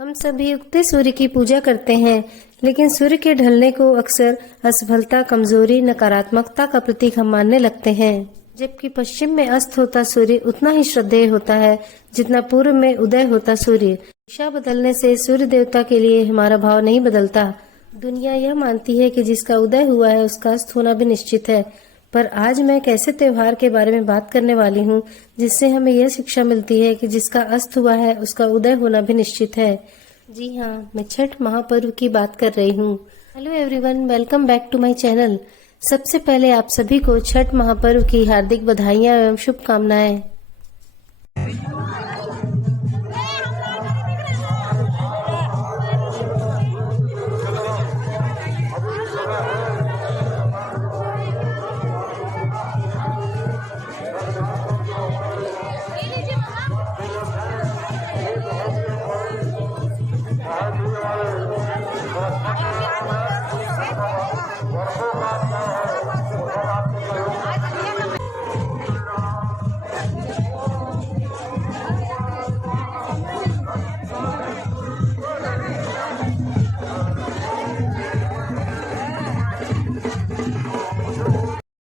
हम सभी उगते सूर्य की पूजा करते हैं, लेकिन सूर्य के ढलने को अक्सर असफलता, कमजोरी, नकारात्मकता का प्रतीक हम मानने लगते हैं। जबकि पश्चिम में अस्त होता सूर्य उतना ही श्रद्धेय होता है जितना पूर्व में उदय होता सूर्य। दिशा बदलने से सूर्य देवता के लिए हमारा भाव नहीं बदलता। दुनिया यह मानती है कि जिसका उदय हुआ है उसका अस्त होना भी निश्चित है, पर आज मैं एक ऐसे त्योहार के बारे में बात करने वाली हूँ जिससे हमें यह शिक्षा मिलती है कि जिसका अस्त हुआ है उसका उदय होना भी निश्चित है। जी हाँ, मैं छठ महापर्व की बात कर रही हूँ। Hello everyone, welcome back to my channel. सबसे पहले आप सभी को छठ महापर्व की हार्दिक बधाइयाँ एवं शुभकामनाएं।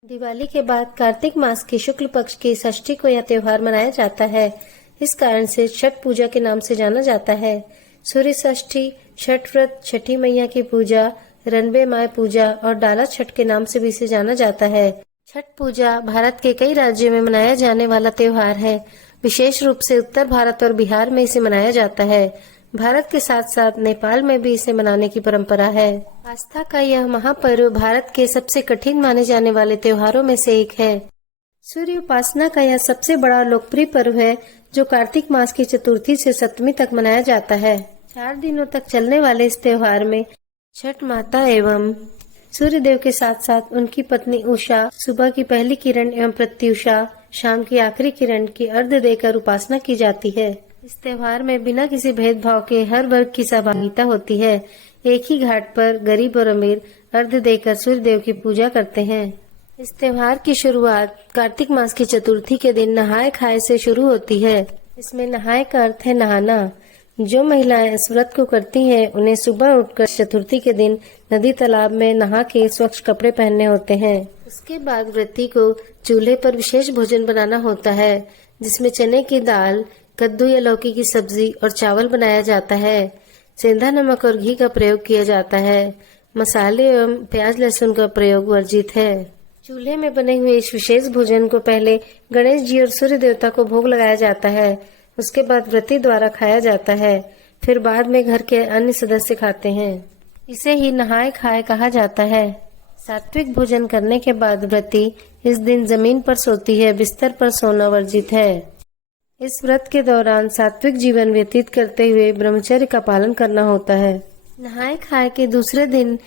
दिवाली के बाद कार्तिक मास की शुक्ल पक्ष की षष्ठी को यह त्योहार मनाया जाता है। इस कारण से छठ पूजा के नाम से जाना जाता है। सूर्य षष्ठी, छठ व्रत, छठी मैया की पूजा, रनबे माय पूजा और डाला छठ के नाम से भी इसे जाना जाता है। छठ पूजा भारत के कई राज्यों में मनाया जाने वाला त्योहार है। विशेष रूप से उत्तर भारत और बिहार में इसे मनाया जाता है। भारत के साथ साथ नेपाल में भी इसे मनाने की परंपरा है। आस्था का यह महापर्व भारत के सबसे कठिन माने जाने वाले त्योहारों में से एक है। सूर्य उपासना का यह सबसे बड़ा लोकप्रिय पर्व है जो कार्तिक मास की चतुर्थी से सप्तमी तक मनाया जाता है। 4 दिनों तक चलने वाले इस त्योहार में छठ माता एवं सूर्य देव के साथ साथ उनकी पत्नी उषा सुबह की पहली किरण एवं प्रत्युषा शाम की आखिरी किरण की अर्घ्य देकर उपासना की जाती है। इस त्योहार में बिना किसी भेदभाव के हर वर्ग की सहभागिता होती है। एक ही घाट पर गरीब और अमीर अर्घ्य देकर सूर्य देव की पूजा करते हैं। इस त्योहार की शुरुआत कार्तिक मास की चतुर्थी के दिन नहाय खाए से शुरू होती है। इसमें नहाय का अर्थ है नहाना। जो महिलाएं इस व्रत को करती हैं उन्हें सुबह उठकर चतुर्थी के दिन नदी तालाब में नहा के स्वच्छ कपड़े पहनने होते हैं। उसके बाद व्रती को चूल्हे पर विशेष भोजन बनाना होता है, जिसमें चने की दाल, कद्दू या लौकी की सब्जी और चावल बनाया जाता है। सेंधा नमक और घी का प्रयोग किया जाता है। मसाले एवं प्याज लहसुन का प्रयोग वर्जित है। चूल्हे में बने हुए इस विशेष भोजन को पहले गणेश जी और सूर्य देवता को भोग लगाया जाता है। उसके बाद व्रती द्वारा खाया जाता है। फिर बाद में घर के अन्य सदस्य खाते हैं। इसे ही नहाय खाए कहा जाता है। सात्विक भोजन करने के बाद व्रती इस दिन जमीन पर सोती है। बिस्तर पर सोना वर्जित है। इस व्रत के दौरान सात्विक जीवन व्यतीत करते हुए ब्रह्मचर्य का पालन करना होता है। नहाय खाए के दूसरे दिन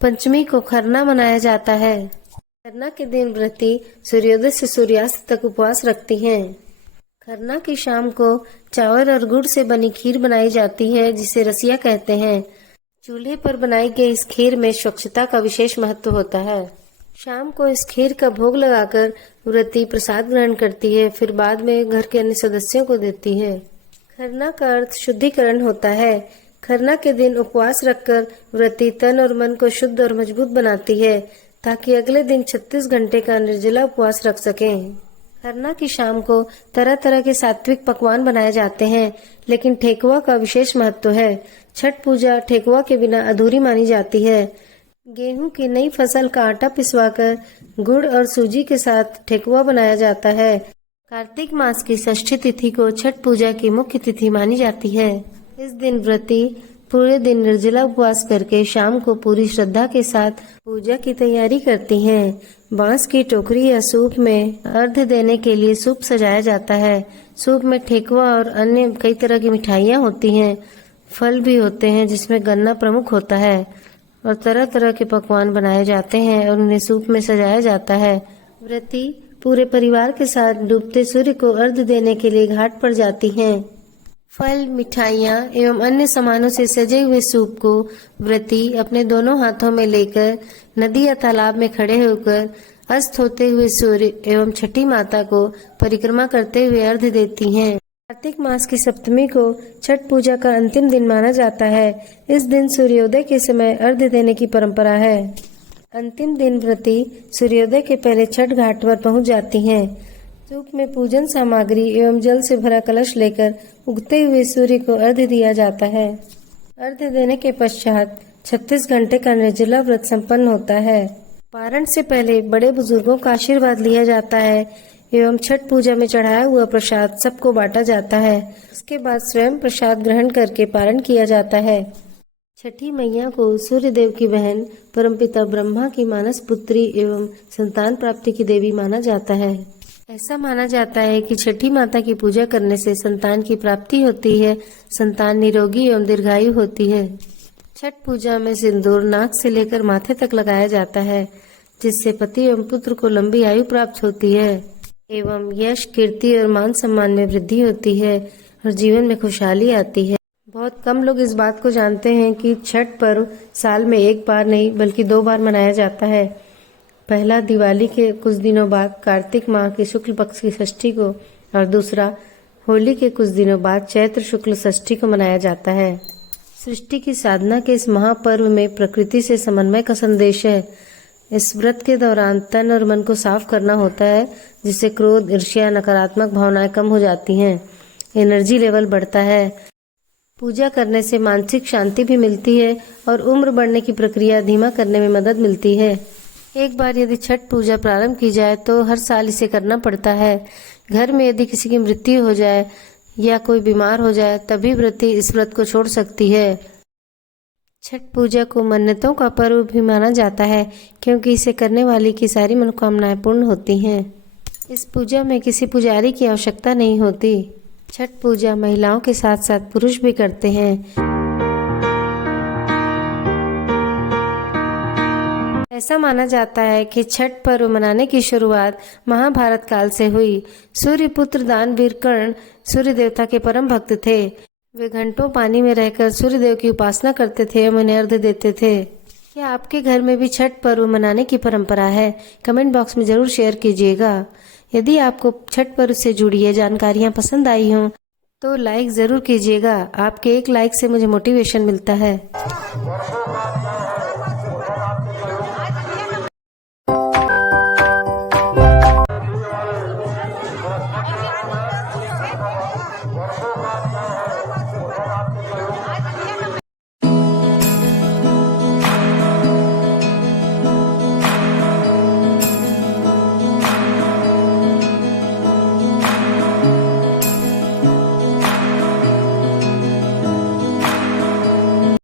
पंचमी को खरना मनाया जाता है। खरना के दिन व्रती सूर्योदय से सूर्यास्त तक उपवास रखती हैं। खरना की शाम को चावल और गुड़ से बनी खीर बनाई जाती है, जिसे रसिया कहते हैं। चूल्हे पर बनाई गई इस खीर में स्वच्छता का विशेष महत्व होता है। शाम को इस खीर का भोग लगाकर व्रती प्रसाद ग्रहण करती है, फिर बाद में घर के अन्य सदस्यों को देती है। खरना का अर्थ शुद्धिकरण होता है। खरना के दिन उपवास रखकर व्रती तन और मन को शुद्ध और मजबूत बनाती है, ताकि अगले दिन 36 घंटे का निर्जला उपवास रख सकें। खरना की शाम को तरह तरह के सात्विक पकवान बनाए जाते हैं, लेकिन ठेकुआ का विशेष महत्व है। छठ पूजा ठेकुआ के बिना अधूरी मानी जाती है। गेहूं की नई फसल का आटा पिसवाकर गुड़ और सूजी के साथ ठेकुआ बनाया जाता है। कार्तिक मास की षष्ठी तिथि को छठ पूजा की मुख्य तिथि मानी जाती है। इस दिन व्रती पूरे दिन निर्जला उपवास करके शाम को पूरी श्रद्धा के साथ पूजा की तैयारी करती हैं। बांस की टोकरी या सूप में अर्घ्य देने के लिए सूप सजाया जाता है। सूप में ठेकुआ और अन्य कई तरह की मिठाइयाँ होती हैं। फल भी होते हैं, जिसमें गन्ना प्रमुख होता है, और तरह तरह के पकवान बनाए जाते हैं और उन्हें सूप में सजाया जाता है। व्रती पूरे परिवार के साथ डूबते सूर्य को अर्घ्य देने के लिए घाट पर जाती हैं। फल, मिठाइयाँ एवं अन्य सामानों से सजे हुए सूप को व्रती अपने दोनों हाथों में लेकर नदी या तालाब में खड़े होकर अस्त होते हुए सूर्य एवं छठी माता को परिक्रमा करते हुए अर्घ्य देती हैं। कार्तिक मास की सप्तमी को छठ पूजा का अंतिम दिन माना जाता है। इस दिन सूर्योदय के समय अर्घ्य देने की परंपरा है। अंतिम दिन व्रती सूर्योदय के पहले छठ घाट पर पहुंच जाती हैं। धूप में पूजन सामग्री एवं जल से भरा कलश लेकर उगते हुए सूर्य को अर्घ्य दिया जाता है। अर्घ्य देने के पश्चात 36 घंटे का निर्जला व्रत संपन्न होता है। पारण से पहले बड़े बुजुर्गों का आशीर्वाद लिया जाता है एवं छठ पूजा में चढ़ाया हुआ प्रसाद सबको बांटा जाता है। इसके बाद स्वयं प्रसाद ग्रहण करके पारण किया जाता है। छठी मैया को सूर्य देव की बहन, परमपिता ब्रह्मा की मानस पुत्री एवं संतान प्राप्ति की देवी माना जाता है। ऐसा माना जाता है कि छठी माता की पूजा करने से संतान की प्राप्ति होती है, संतान निरोगी एवं दीर्घायु होती है। छठ पूजा में सिंदूर नाक से लेकर माथे तक लगाया जाता है, जिससे पति एवं पुत्र को लंबी आयु प्राप्त होती है एवं यश, कीर्ति और मान सम्मान में वृद्धि होती है और जीवन में खुशहाली आती है। बहुत कम लोग इस बात को जानते हैं कि छठ पर्व साल में एक बार नहीं बल्कि 2 बार मनाया जाता है। पहला दिवाली के कुछ दिनों बाद कार्तिक माह के शुक्ल पक्ष की षष्ठी को और दूसरा होली के कुछ दिनों बाद चैत्र शुक्ल षष्ठी को मनाया जाता है। सृष्टि की साधना के इस महापर्व में प्रकृति से समन्वय का संदेश है। इस व्रत के दौरान तन और मन को साफ करना होता है, जिससे क्रोध, ईर्ष्या, नकारात्मक भावनाएं कम हो जाती हैं। एनर्जी लेवल बढ़ता है। पूजा करने से मानसिक शांति भी मिलती है और उम्र बढ़ने की प्रक्रिया धीमा करने में मदद मिलती है। एक बार यदि छठ पूजा प्रारंभ की जाए तो हर साल इसे करना पड़ता है। घर में यदि किसी की मृत्यु हो जाए या कोई बीमार हो जाए तभी व्रती इस व्रत को छोड़ सकती है। छठ पूजा को मन्नतों का पर्व भी माना जाता है, क्योंकि इसे करने वाली की सारी मनोकामनाएं पूर्ण होती हैं। इस पूजा में किसी पुजारी की आवश्यकता नहीं होती। छठ पूजा महिलाओं के साथ साथ पुरुष भी करते हैं। ऐसा माना जाता है कि छठ पर्व मनाने की शुरुआत महाभारत काल से हुई। सूर्य पुत्र दानवीर कर्ण सूर्य देवता के परम भक्त थे। वे घंटों पानी में रहकर सूर्य देव की उपासना करते थे एवं उन्हें अर्घ्य देते थे। क्या आपके घर में भी छठ पर्व मनाने की परंपरा है? कमेंट बॉक्स में जरूर शेयर कीजिएगा। यदि आपको छठ पर्व से जुड़ी ये जानकारियाँ पसंद आई हों तो लाइक जरूर कीजिएगा। आपके एक लाइक से मुझे मोटिवेशन मिलता है।